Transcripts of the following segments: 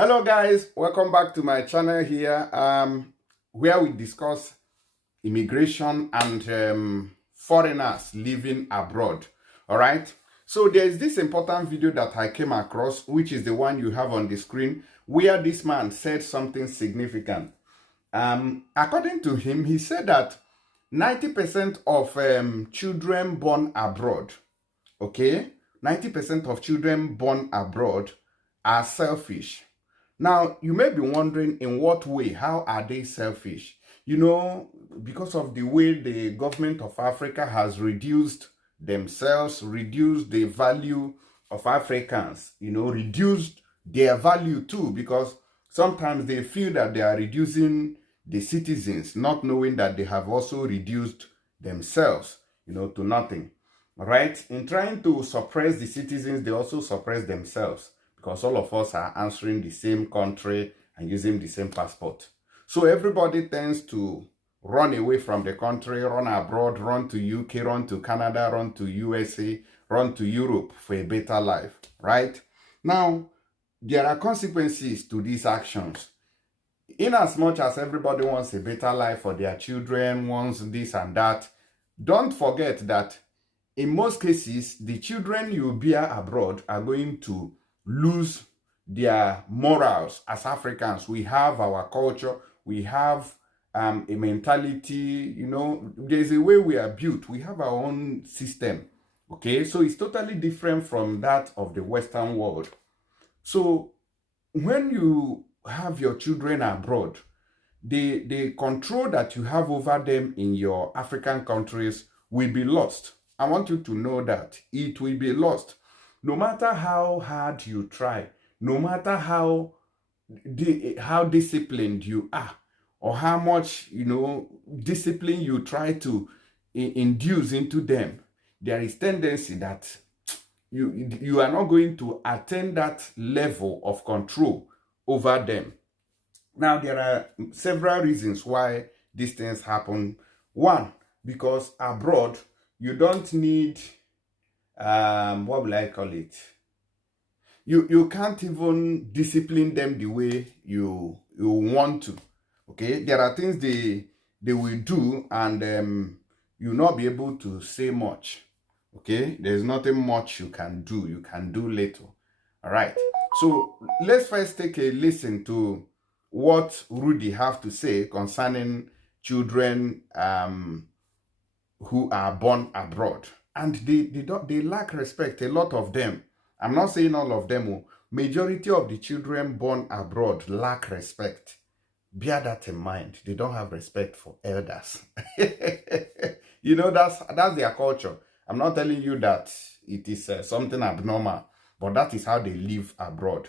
Hello guys, welcome back to my channel here, where we discuss immigration and foreigners living abroad. All right, so there's this important video that I came across, which is the one you have on the screen, where this man said something significant. According to him, he said that 90% of children born abroad, okay, 90% of children born abroad are selfish. Now, you may be wondering, in what way, how are they selfish? You know, because of the way the government of Africa has reduced themselves, reduced the value of Africans, reduced their value too, because sometimes they feel that they are reducing the citizens, not knowing that they have also reduced themselves, to nothing. Right? In trying to suppress the citizens, they also suppress themselves, because all of us are answering the same country and using the same passport. So everybody tends to run away from the country, run abroad, run to UK, run to Canada, run to USA, run to Europe for a better life, right? Now, there are consequences to these actions. In as much as everybody wants a better life for their children, wants this and that, don't forget that in most cases, the children you bear abroad are going to lose their morals. As Africans, we have our culture, we have a mentality, there's a way we are built, we have our own system, okay? So it's totally different from that of the Western world. So when you have your children abroad, the control that you have over them in your African countries will be lost. I want you to know that it will be lost. No matter how hard you try, no matter how disciplined you are, or how much, discipline you try to induce into them, there is tendency that you are not going to attain that level of control over them. Now, there are several reasons why these things happen. One, because abroad, you don't need what will I call it? You can't even discipline them the way you want to. Okay, there are things they will do, and you'll not be able to say much. Okay, there's nothing much you can do. You can do little. All right. So let's first take a listen to what Rudy have to say concerning children who are born abroad. And they lack respect, a lot of them. I'm not saying all of them. Majority of the children born abroad lack respect. Bear that in mind. They don't have respect for elders. That's their culture. I'm not telling you that it is something abnormal, but that is how they live abroad.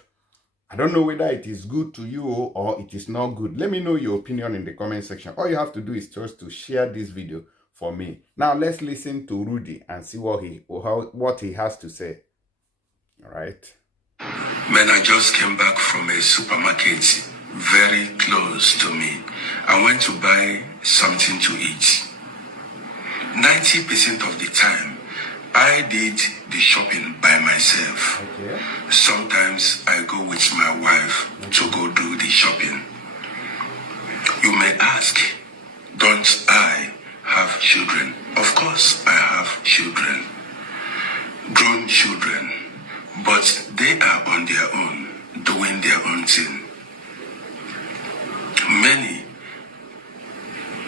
I don't know whether it is good to you or it is not good. Let me know your opinion in the comment section. All you have to do is just to share this video for me. Now let's listen to Rudy and see what he has to say. All right. Man, I just came back from a supermarket very close to me. I went to buy something to eat. 90% of the time, I did the shopping by myself. Okay. Sometimes I go with my wife to go do the shopping. You may ask, don't I have children? Of course I have children, grown children, but they are on their own, doing their own thing. Many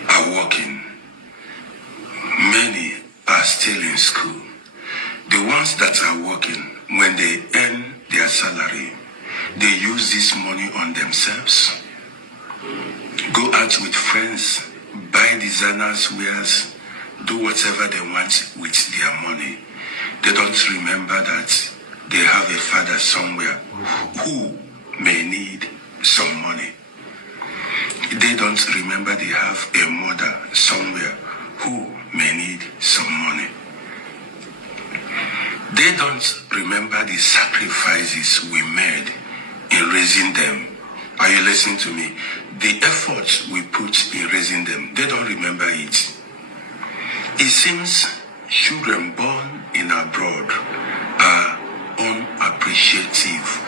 are working, many are still in school. The ones that are working, when they earn their salary, they use this money on themselves, go out with friends, buy designers wares, do whatever they want with their money. They don't remember that they have a father somewhere who may need some money. They don't remember they have a mother somewhere who may need some money. They don't remember the sacrifices we made in raising them. Are you listening to me? The efforts we put in raising them, they don't remember it. It seems children born in abroad are unappreciative.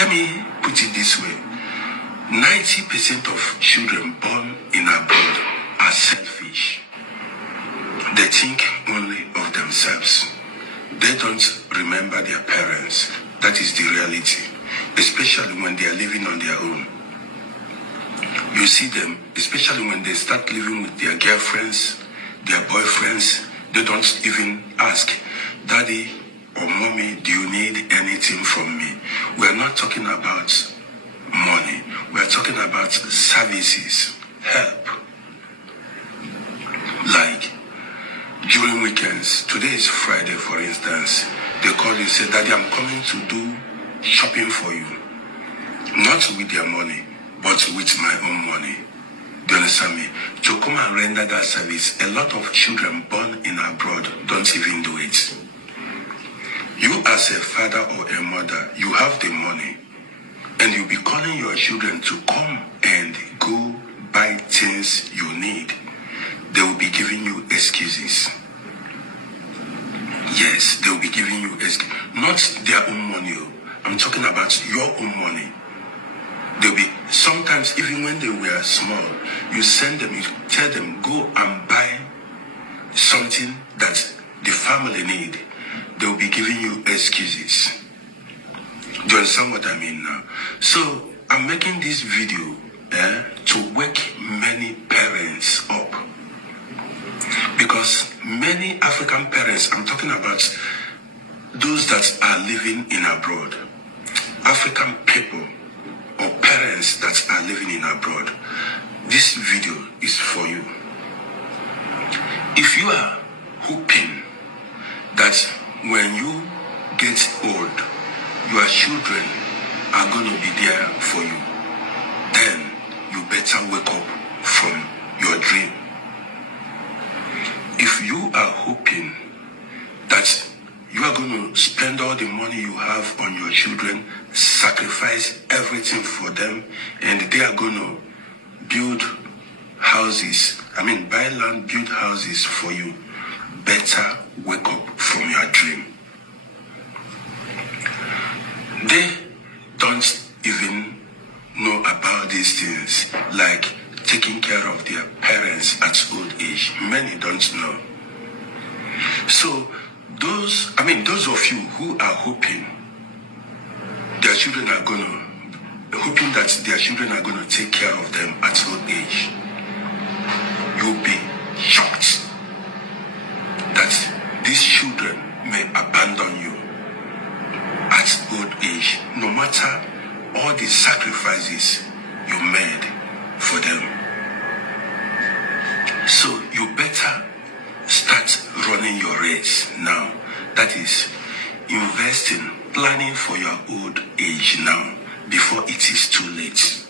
let me put it this way. 90% of children born in abroad are selfish. They think only of themselves. They don't remember their parents. That is the reality, especially when they are living on their own. You see them, especially when they start living with their girlfriends, their boyfriends, they don't even ask, Daddy or Mommy, do you need anything from me? We're not talking about money. We're talking about services, help. Like, during weekends, today is Friday, for instance, they call you and say, Daddy, I'm coming to do shopping for you. Not with their money, but with my own money. Do you understand me? To come and render that service, a lot of children born in abroad don't even do it. You as a father or a mother, you have the money, and you'll be calling your children to come and go buy things you need. They will be giving you excuses. Yes, they will be giving you excuses. Not their own money. I'm talking about your own money. They'll be, sometimes even when they were small, you send them, you tell them, go and buy something that the family need. They'll be giving you excuses. Do you understand what I mean now? So I'm making this video to wake many parents up. Because many African parents, I'm talking about those that are living in abroad, African people or parents that are living in abroad, this video is for you. If you are hoping that when you get old, your children are going to be there for you, then you better wake up from your dream. If you are hoping that you are going to spend all the money you have on your children, sacrifice everything for them, and they are going to build houses, buy land, build houses for you, better wake up from your dream. They don't even know about these things, like taking care of their parents at old age. Many don't know. So those of you who are hoping their children are hoping that their children are gonna take care of them at old age, you'll be shocked that these children may abandon you at old age, no matter all the sacrifices you made for them. So you better start running your race now. That is, investing, planning for your old age now, before it is too late.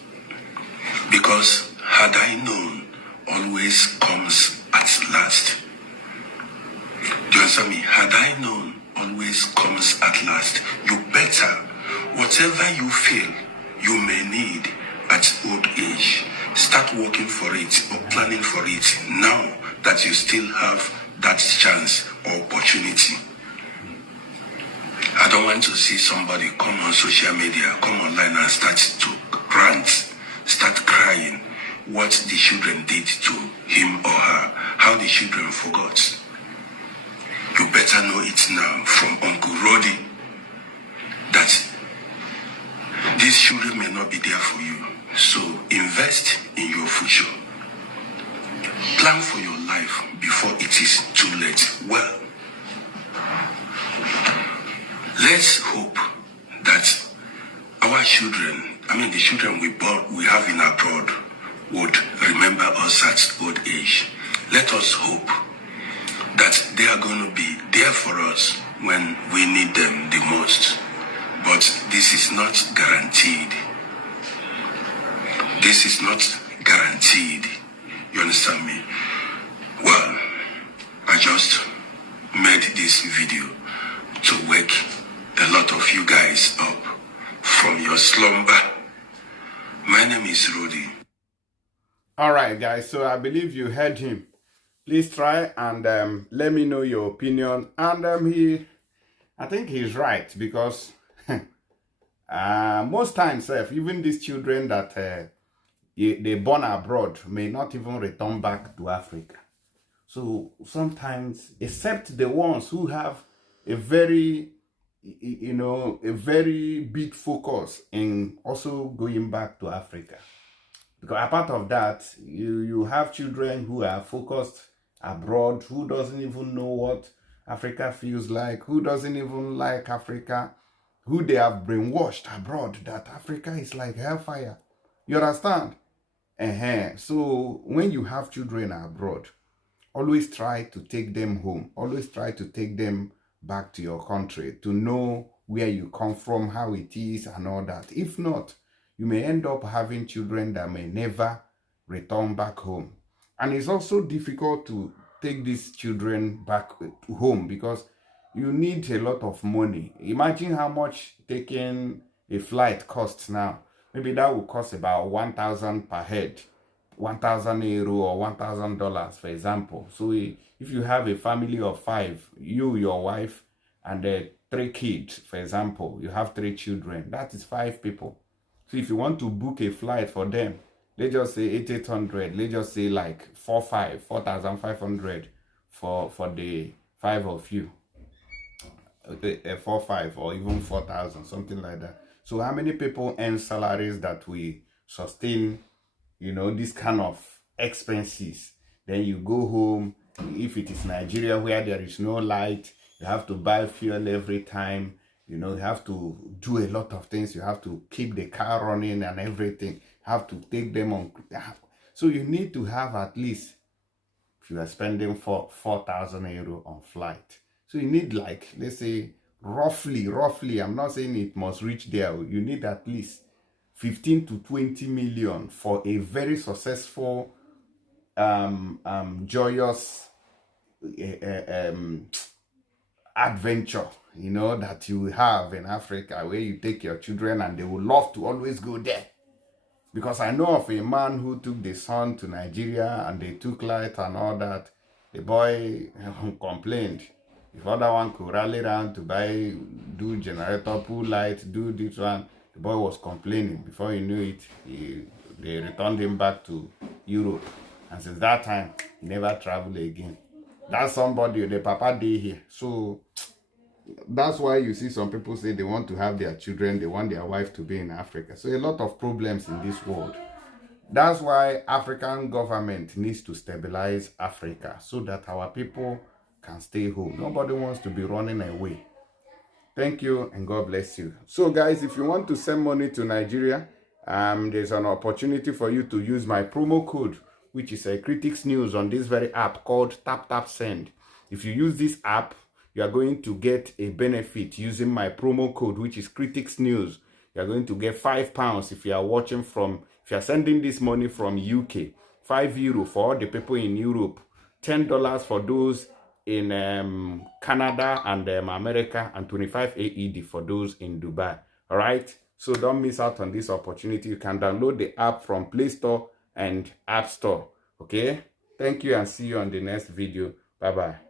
Because had I known always comes at last. Do you understand me? Had I known always comes at last. You better, whatever you feel you may need at old age, start working for it or planning for it now that you still have that chance or opportunity. I don't want to see somebody come on social media, come online and start to rant, start crying what the children did to him or her, how the children forgot. You better know it now from Uncle Roddy that these children may not be there for you. So invest in your future. Plan for your life before it is too late. Well, let's hope that our children, the children we have in abroad, would remember us at old age. Let us hope that they are going to be there for us when we need them the most. But this is not guaranteed. This is not guaranteed. You understand me? Well, I just made this video to wake a lot of you guys up from your slumber. My name is Rudy. All right, guys. So I believe you heard him. Please try and let me know your opinion. And I think he's right, because Most times, even these children that they born abroad may not even return back to Africa. So sometimes, except the ones who have a very, a very big focus in also going back to Africa. Because apart of that, you have children who are focused abroad, who doesn't even know what Africa feels like, who doesn't even like Africa, who they have brainwashed abroad that Africa is like hellfire. You understand? So when you have children abroad, always try to take them home. Always try to take them back to your country to know where you come from, how it is, and all that. If not, you may end up having children that may never return back home. And it's also difficult to take these children back home because you need a lot of money. Imagine how much taking a flight costs now. Maybe that will cost about 1,000 per head, 1,000 euro or $1,000, for example. So if you have a family of 5, you, your wife, and 3 kids, for example, you have 3 children, that is 5 people. So if you want to book a flight for them, let's just say 8,800, let's just say like 4,500 for the 5 of you. 4,500 or even 4,000, something like that. So how many people earn salaries that we sustain, this kind of expenses? Then you go home. If it is Nigeria where there is no light, you have to buy fuel every time. You have to do a lot of things. You have to keep the car running and everything. You have to take them on. So you need to have at least, if you are spending 4,000 euro on flight. So you need, like, let's say, roughly, I'm not saying it must reach there. You need at least 15 to 20 million for a very successful, joyous adventure, that you have in Africa, where you take your children and they will love to always go there. Because I know of a man who took the son to Nigeria and they took light and all that. The boy complained. If other one could rally around to do generator, pull light, do this one, the boy was complaining. Before he knew it, they returned him back to Europe. And since that time, he never traveled again. That's somebody, the papa did here. So that's why you see some people say they want to have their children, they want their wife to be in Africa. So a lot of problems in this world. That's why African government needs to stabilize Africa so that our people can stay home. Nobody wants to be running away. Thank you and God bless you. So guys, if you want to send money to Nigeria, there's an opportunity for you to use my promo code, which is a Critics News, on this very app called TapTapSend. If you use this app, you are going to get a benefit using my promo code, which is Critics News. You are going to get £5 if you are watching from, if you are sending this money from UK, €5 for all the people in Europe, $10 for those in Canada and America, and 25 AED for those in Dubai. All right, so don't miss out on this opportunity. You can download the app from Play Store and App Store. Okay, thank you and see you on the next video. Bye bye.